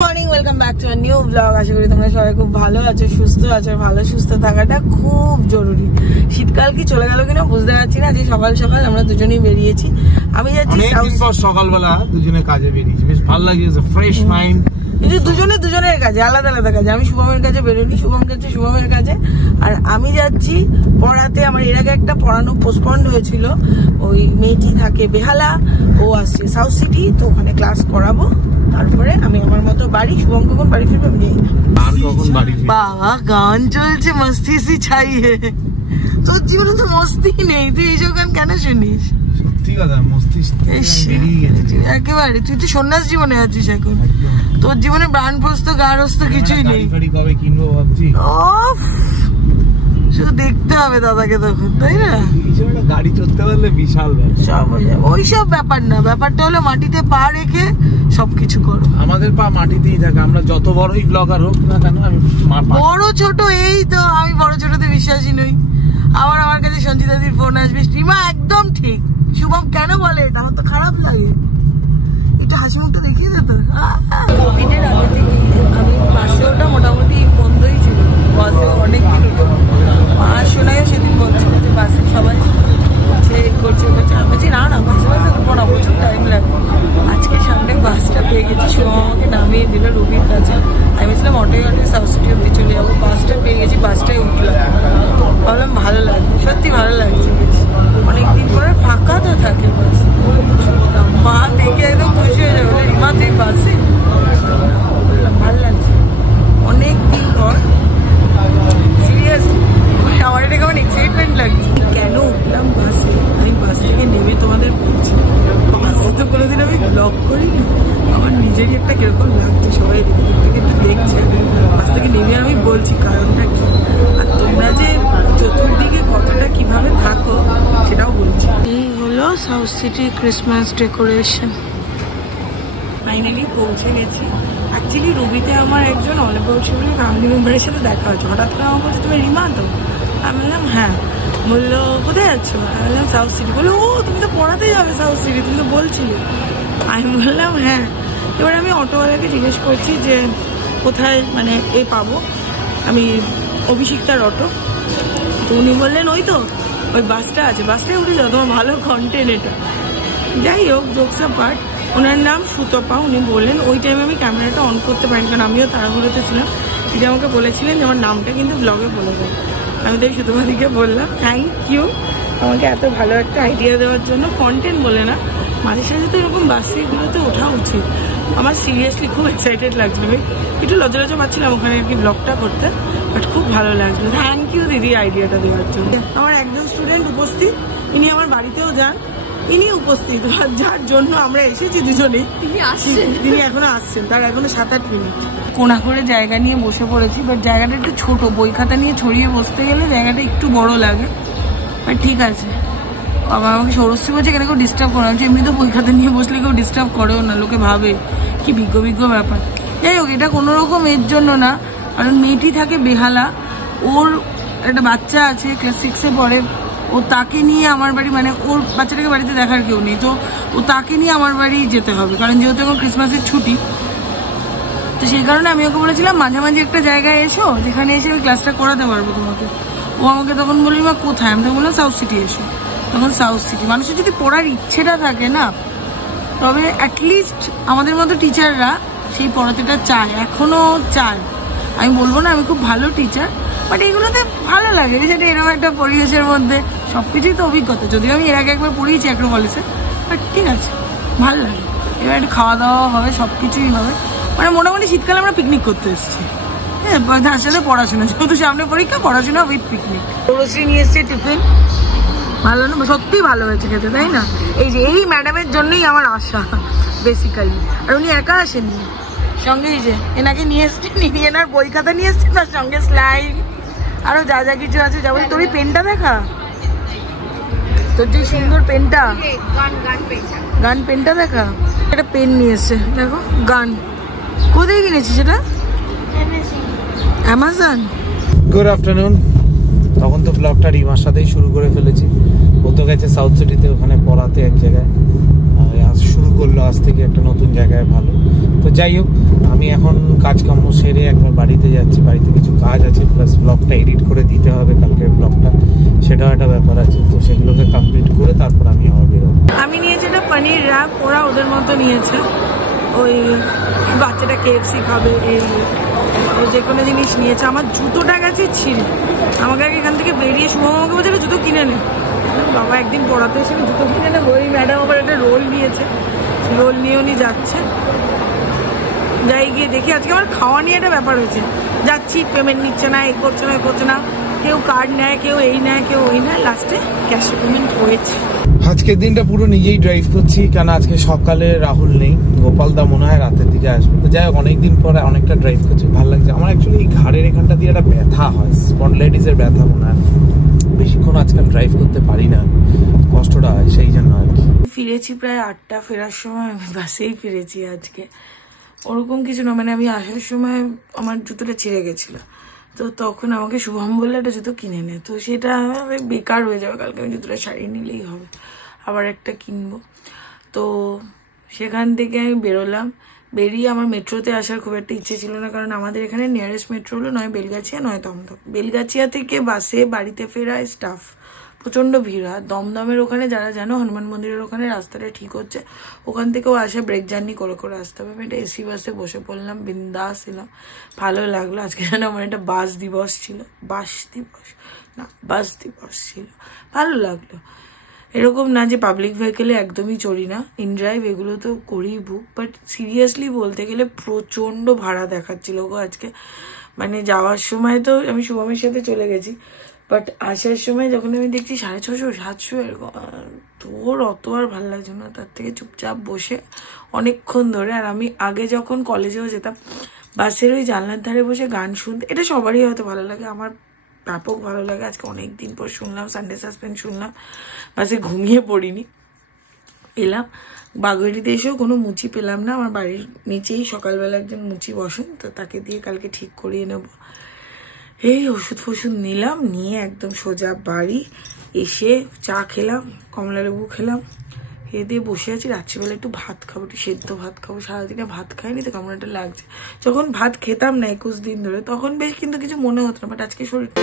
Welcome back to a new blog. আশা করি তোমরা সবাই খুব ভালো আছো, সুস্থ আছো। ভালো সুস্থ থাকাটা খুব জরুরি। শীতকাল কি চলে গেল কিনা বুঝতে পারছি না। যে সকাল সকাল আমরা দুজনেই বেরিয়েছি। আমি যাচ্ছি সকালবেলা দুজনে কাজে বেরিয়েছি, বেশ ভালো লাগছে, ফ্রেশ মাইন্ড। দুজনের কাজে, আলাদা আলাদা কাজে। আমি শুভমের কাছে বেরোনি, শুভম যাচ্ছে শুভমের কাছে, আর আমি যাচ্ছি পড়াতে। আমার এর আগে একটা পড়ানো পোস্টপন্ড হয়েছিল। ওই মেয়েটি থাকে বেহালা, ও আসছে সাউথ সিটি, তো ওখানে ক্লাস করাবো। তারপরে আমি আমার মতো বাড়ি। শুভম কখন বাড়ি ফিরবে আমি জানি না। বাবা গান চলছে মস্তি সি ছাইয়ে। তোর জীবনে তো মস্তি নেই, তুই এইসব গান কেন শুনিস? সত্যি কথা, মস্তিষ্ক একেবারে তুই তো সন্ন্যাস জীবনে আছিস এখন। তোর জীবনে প্রাণপ্রস্ত গারস্থ কিছুই নেই। কবে কিনবো ভাবছি। শুধু দেখতে হবে দাদাকে তখন, তাই না? গাড়ি চলতে পারলে বিশাল ব্যাপার। ওইসব ব্যাপার না, ব্যাপারটা হলো মাটিতে পা রেখে সবকিছু করো। আমাদের পা মাটিতেই থাকে, আমরা যত বড়ই ব্লগার হোক না কেন। আমি বড় ছোট এই তো, আমি বড় ছোটতে বিশ্বাসী নই। আমার কাছে সঞ্জিতাদির ফোন আসবে, রিমা একদম ঠিক। শুভম কেন বলে এটা? আমার তো খারাপ লাগে। একটু হাসি মুখটা দেখিয়ে দে তো। কোভিডের আগে থেকে আমি বাসে ওটা মোটামুটি বন্ধই ছিল। বাসে অনেকদিন উঠে মা শোনায়ও সেদিন বলছিল যে বাসে সবাই করছে। আমি বলছি না বাসে উঠবো না, প্রচুর টাইম লাগবে। আজকে সামনে বাসটা পেয়ে গেছি, শুভম আমাকে নামিয়ে দিল রুবির কাছে। আমি বলছিলাম অটোয় সাউথ সিটি অব্দি চলে যাবো। বাসটা পেয়ে গেছি, বাসটাই উঠলাম। ভাবলাম ভালো লাগবে, সত্যি ভালো লাগছে। বেশ অনেকদিন পরে ফাঁকা তো থাকে বাস। মা দেখে একদম খুশি হয়ে যাবে, রিমা তুই বাসে। ভালো লাগছে অনেকদিন পর, সিরিয়াসলি। আমার এটা কেমন এক্সাইটমেন্ট লাগছে। কেন উঠলাম বাসে? আমি বাস থেকে নেমে তোমাদের বলছি, বাসে তো কোনোদিন আমি ব্লগ করিনি। আমার নিজেরই একটা কিরকম লাগছে। সবাই থেকে একটু দেখছে, বাস থেকে নেমে আমি বলছি কারণটা কি। আর তোমরা যে চতুর্দিকে কতটা কিভাবে থাকো সেটাও বলছি। এই হলো south city Christmas decoration. Finally পৌঁছে গেছি। অ্যাকচুয়ালি রুবিতে আমার একজন অনেকবছরের ফ্যামিলি মেম্বারের সাথে দেখা হয়েছে। হঠাৎ করে আমার বলছে তুমি রিমা তো? আমি বললাম হ্যাঁ। বললো কোথায় যাচ্ছ? আমি বললাম সাউথ সিটি। বললো ও তুমি তো পড়াতে যাবে সাউথ সিটি, তুমি তো বলছিলে। আমি বললাম হ্যাঁ। এবার আমি অটোওয়ালাকে জিজ্ঞেস করছি যে কোথায় মানে এ পাবো আমি, অভিষিক্তার অটো। তো উনি বললেন ওই তো ওই বাসটা আছে, বাসটায় উঠে যাও, তোমার ভালো কন্টেন্ট এটা। যাই হোক, জোকস পার্ট। ওনার নাম সুতপা। উনি বললেন ওই টাইমে আমি ক্যামেরাটা অন করতে পারিনি, কারণ আমিও তাড়াহুড়োতে ছিলাম। দিদি আমাকে বলেছিলেন যে আমার নামটা কিন্তু ব্লগে বলে দেয়। আমি তাই সুতপাদিকে বললাম থ্যাংক ইউ আমাকে এত ভালো একটা আইডিয়া দেওয়ার জন্য। কন্টেন্ট বলে না, মাঝে সাঝে তো এরকম বাসেগুলোতে ওঠা উচিত। আমার সিরিয়াসলি খুব এক্সাইটেড লাগছিল। আমি একটু লজ্জা পাচ্ছিলাম ওখানে আর কি ব্লগটা করতে, বাট খুব ভালো লাগছিল। থ্যাংক ইউ দিদি আইডিয়াটা দেওয়ার জন্য। আমার একজন স্টুডেন্ট উপস্থিত, ইনি আমার বাড়িতেও যান, ইনি উপস্থিত, যার জন্য আমরা এসেছি দুজনেই। তিনি এখনো আসছেন, তার এখনো 7-8 মিনিট। কোনা করে জায়গা নিয়ে বসে পড়েছি, বাট জায়গাটা একটু ছোট। বই খাতা নিয়ে ছড়িয়ে বসতে গেলে জায়গাটা একটু বড় লাগে, বাট ঠিক আছে। বাবা আমাকে সৌরশ্রী বলছে এখানে কেউ ডিস্টার্ব করে না। এমনি তো বই খাতা নিয়ে বসলে কেউ ডিস্টার্ব করেও না, লোকে ভাবে কি বিজ্ঞ ব্যাপার। যাই হোক, এটা কোনো রকম এর জন্য না, কারণ মেয়েটি থাকে বেহালা, ওর একটা বাচ্চা আছে ক্লাস 6-এ পড়ে। ও তাকে নিয়ে আমার বাড়ি, মানে ওর বাচ্চাটাকে বাড়িতে দেখার কেউ নেই, তো ও তাকে নিয়ে আমার বাড়ি যেতে হবে, কারণ যেহেতু এখন ক্রিসমাসের ছুটি। তো সেই কারণে আমি ওকে বলেছিলাম মাঝামাঝি একটা জায়গায় এসো, যেখানে এসে আমি ক্লাসটা করাতে পারবো তোমাকে। ও আমাকে তখন বললি মা কোথায়? আমি তো বললাম সাউথ সিটি এসো। তখন সাউথ সিটি, মানুষের যদি পড়ার ইচ্ছেটা থাকে না, তবে অ্যাটলিস্ট আমাদের মতো টিচাররা সেই পড়াতেটা চায়, এখনো চায়। আমি বলবো না আমি খুব ভালো টিচার, বাট এগুলোতে ভালো লাগে যেটা এরকম একটা পরিবেশের মধ্যে সবকিছুই তো অভিজ্ঞতা। যদিও আমি এর আগে একবার পড়িয়েছি অ্যাক্রোপলিসে, বাট ঠিক আছে, ভালো লাগে। এবার একটু খাওয়া দাওয়া হবে, সবকিছুই হবে। মানে মোটামুটি শীতকালে আমরা পিকনিক করতে এসেছি। হ্যাঁ, তার সাথে পড়াশোনা, যেহেতু সামনে পরীক্ষা, পড়াশোনা উইথ পিকনিক। সৌরশ্রী নিয়ে এসছে টিফিন, ভালো না? সত্যিই ভালো হয়েছে খেতে, তাই না? এই যে এই ম্যাডামের জন্যই আমার আশা বেসিক্যালি। আর উনি একা আসেনি, সঙ্গে এই যে এনাকে নিয়ে এসছেন, ইনি এনার বই খাতা নিয়ে এসছেন, তার সঙ্গে স্লাইড আরো যা যা কিছু আছে। যাবো তোর পেনটা দেখা, তোর যে সুন্দর পেনটা, গান পেনটা দেখা। একটা পেন নিয়ে এসছে দেখো, গান। কোথায় কিনেছিস সেটা? অ্যামাজন। Good afternoon. তখন তো ব্লগটা রিমার সাথেই শুরু করে ফেলেছি। ও তো গেছে সাউথ সিটিতে, ওখানে পড়াতে এক জায়গায়। শুরু করলো আজ থেকে একটা নতুন জায়গায়, ভালো। তো যাই হোক, আমি এখন কাজকর্ম সেরে একবার বাড়িতে যাচ্ছি, বাড়িতে কিছু কাজ আছে, প্লাস ব্লগটা এডিট করে দিতে হবে কালকের ব্লগটা, সেটাও একটা ব্যাপার আছে। তো সেগুলোকে কমপ্লিট করে তারপর আমি আবার বেরোবো। আমি নিয়েছি একটা পনির র্যাপ, ওরা ওদের মতো নিয়েছে, ওই বাচ্চাটা KFC খাবে এই যে কোনো জিনিস নিয়েছে। আমার জুতোটা গেছে ছিল, আমাকে আগে এখান থেকে বেরিয়ে শুভমাকে বলছিল জুতো কিনে নে, বাবা একদিন পড়াতে এসে আমি জুতো কিনে নেবো। ওই ম্যাডাম আবার একটা রোল নিয়েছে, রোল নিয়ে উনি যাচ্ছে, যাই গিয়ে দেখি আজকে আমার খাওয়া নিয়ে একটা ব্যাপার হয়েছে। যাচ্ছি, পেমেন্ট নিচ্ছে না, এই করছে না, এই করছে না, কেউ কার্ড নেয়, কেউ এই নেয়, কেউ ওই নেয়, লাস্টে ক্যাশে পেমেন্ট হয়েছে। আজকের দিনটা পুরো নিজেই ড্রাইভ করছি, কারণ আজকে সকালে রাহুল নেই, গোপাল দা মনে হয় রাতের দিকে আসবে। তো যাই হোক, অনেকদিন পরে অনেকটা ড্রাইভ করছি, ভালো লাগছে। আমার অ্যাকচুয়ালি এই ঘাড়ের এখানটা দিয়ে একটা ব্যথা হয়, স্পন্ডলাইটিসের ব্যথা মনে হয়, বেশিক্ষণ আজকাল ড্রাইভ করতে পারি না, কষ্টটা হয়, সেই জন্য আর কি। ফিরেছি প্রায় 8টা, ফেরার সময় আমি বাসেই ফিরেছি আজকে, ওরকম কিছু না, মানে আমি আসার সময় আমার জুতোটা ছিঁড়ে গেছিলো, তো তখন আমাকে শুভম বললে একটা জুতো কিনে নে, তো সেটা বেকার হয়ে যাবে, কালকে আমি জুতোটা সারিয়ে নিলেই হবে, আবার একটা কিনবো। তো সেখান থেকে আমি বেরোলাম, বেরিয়ে আমার মেট্রোতে আসার খুব একটা ইচ্ছে ছিল না, কারণ আমাদের এখানে নিয়ারেস্ট মেট্রো হলো নয় বেলগাছিয়া নয় দমদম। বেলগাছিয়া থেকে বাসে বাড়িতে ফেরায় স্টাফ, প্রচণ্ড ভিড় হয়। দমদমের ওখানে যারা জানো, হনুমান মন্দিরের ওখানে রাস্তাটা ঠিক হচ্ছে, ওখান থেকেও আসে ব্রেক জার্নি করে করে আসতে হবে। আমি একটা এসি বাসে বসে পড়লাম, বিন্দাস ছিলাম, ভালো লাগলো। আজকে যেন আমার একটা বাস দিবস ছিল, বাস ছিল, ভালো লাগলো। এরকম না যে পাবলিক ভেহিকেলে একদমই চড়ি না, ইনড্রাইভ এগুলো তো করি বুক, বাট সিরিয়াসলি বলতে গেলে প্রচণ্ড ভাড়া দেখাচ্ছিল গো আজকে। মানে যাওয়ার সময় তো আমি শুভমের সাথে চলে গেছি, বাট আসার সময় যখন আমি দেখছি 650 700 এরকম, তোর অত আর ভালো লাগছে না, তার থেকে চুপচাপ বসে অনেকক্ষণ ধরে। আর আমি আগে যখন কলেজেও যেতাম, বাসের ওই জানলার ধারে বসে গান শুনতে, এটা সবারই হয়তো ভালো লাগে, আমার ব্যাপক ভালো লাগে। আজকে অনেকদিন পর শুনলাম, সানডে সাসপেন্স শুনলাম, বাসে ঘুমিয়ে পড়িনি, এলাম। বাগুড়িতে এসেও কোনো মুচি পেলাম না, আমার বাড়ির নিচেই সকালবেলা একজন মুচি বসেন, তো তাকে দিয়ে কালকে ঠিক করিয়ে নেব। এই ওষুধ ফষুধ নিলাম, নিয়ে একদম সোজা বাড়ি এসে চা খেলাম, কমলা লেবু খেলাম, খেয়ে দিয়ে বসে আছি। রাত্রিবেলা একটু ভাত খাবো, একটু সেদ্ধ ভাত খাবো, সারাদিনে ভাত খাইনি তো কেমন একটা লাগছে। যখন ভাত খেতাম না 21 দিন ধরে, তখন বেশ কিন্তু কিছু মনে হতো না, বাট আজকে শরীরটা